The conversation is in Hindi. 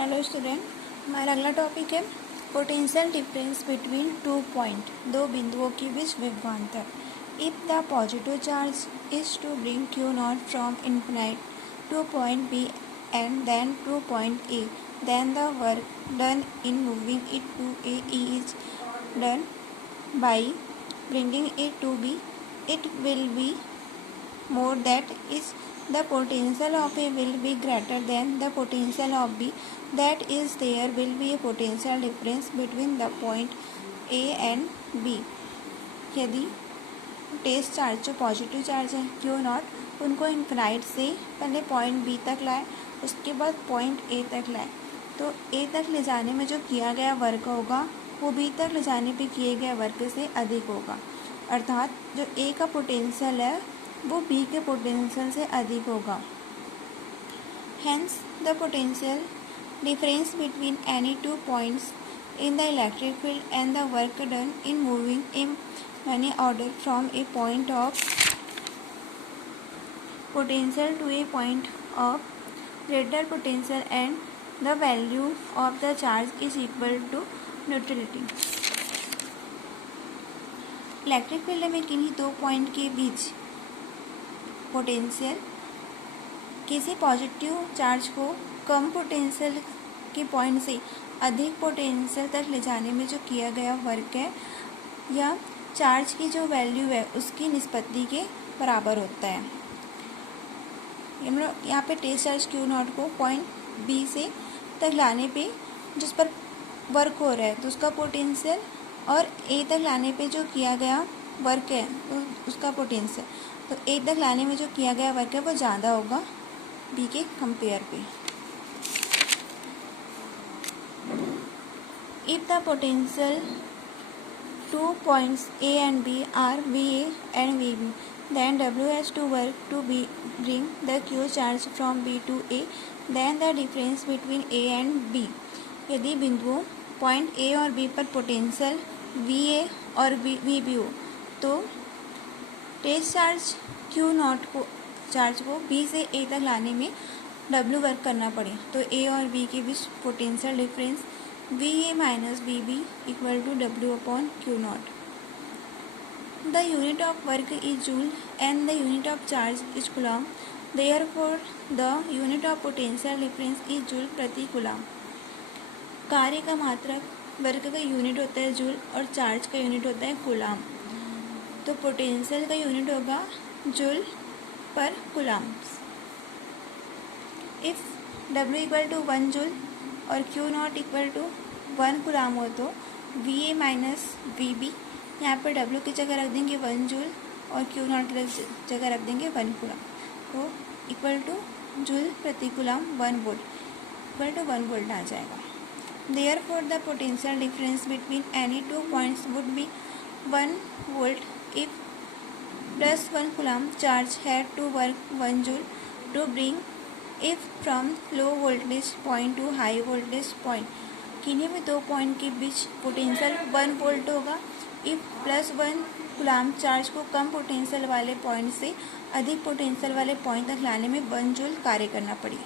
हेलो स्टूडेंट, हमारा अगला टॉपिक है पोटेंशियल डिफरेंस बिटवीन 2 पॉइंट, दो बिंदुओं के बीच विभवांतर। If the positive charge is to bring Q naught from infinite to point B and then to point A, then the work done in moving it to A is done by bringing it to B, it will be more, that is the potential of A will be greater than the potential of B, that is there will be a potential difference between the point A and B। यदि टेस्ट चार्ज जो पॉजिटिव चार्ज है क्यू नॉट, उनको इन्फिनाइट से पहले पॉइंट बी तक लाए, उसके बाद पॉइंट ए तक लाए, तो ए तक ले जाने में जो किया गया वर्क होगा वो बी तक ले जाने पे किए गए वर्क से अधिक होगा। अर्थात जो ए का पोटेंशियल है वो बी के पोटेंशियल से अधिक होगा। Hence the potential difference between any two points in the electric field and the work done in moving in any order from a point of potential to a point of greater potential and the value of the charge is equal to neutrality. Electric field में किन्हीं दो पॉइंट के बीच पोटेंशियल किसी पॉजिटिव चार्ज को कम पोटेंशियल के पॉइंट से अधिक पोटेंशियल तक ले जाने में जो किया गया वर्क है या चार्ज की जो वैल्यू है उसकी निष्पत्ति के बराबर होता है। यहाँ पे टेस्ट चार्ज क्यू नॉट को पॉइंट बी से तक लाने पे जिस पर वर्क हो रहा है तो उसका पोटेंशियल, और ए तक लाने पे जो किया गया वर्क है तो उसका पोटेंशियल, तो ए तक लाने में जो किया गया वर्क है वो ज़्यादा होगा बी के कंपेयर पे। If the potential two points A and B are V A and V B, then W has to work to bring the Q charge from B to A, then the difference between A and B। यदि बिंदुओं पॉइंट ए और बी पर पोटेंशियल वी ए और वी बी हो तो टेस्ट चार्ज क्यू नॉट को चार्ज को बी से ए तक लाने में W वर्क करना पड़े, तो ए और बी के बीच potential difference V A minus V B equal to W upon Q naught. The unit of work is joule and the unit of charge is coulomb. Therefore, the unit of potential difference is joule प्रति coulomb। कार्य का मात्रक वर्क का यूनिट होता है जूल और चार्ज का यूनिट होता है कूलम्ब, तो पोटेंशियल का यूनिट होगा जूल पर coulomb. If W equal to 1 joule और Q naught equal to 1 coulomb हो तो V A minus V B, यहाँ पर W की जगह रख देंगे 1 जूल और क्यू नॉट की जगह रख देंगे 1 कूलम्ब, तो इक्वल टू जूल प्रति coulomb 1 volt equal to 1 volt आ जाएगा। Therefore, the potential difference between any two points would be 1 volt if plus 1 coulomb charge had to work 1 joule to bring if from low voltage point to high voltage point। किन्हीं भी दो पॉइंट के बीच पोटेंशियल 1 वोल्ट होगा इफ प्लस 1 कूलम्ब चार्ज को कम पोटेंशियल वाले पॉइंट से अधिक पोटेंशियल वाले पॉइंट तक लाने में 1 जूल कार्य करना पड़े।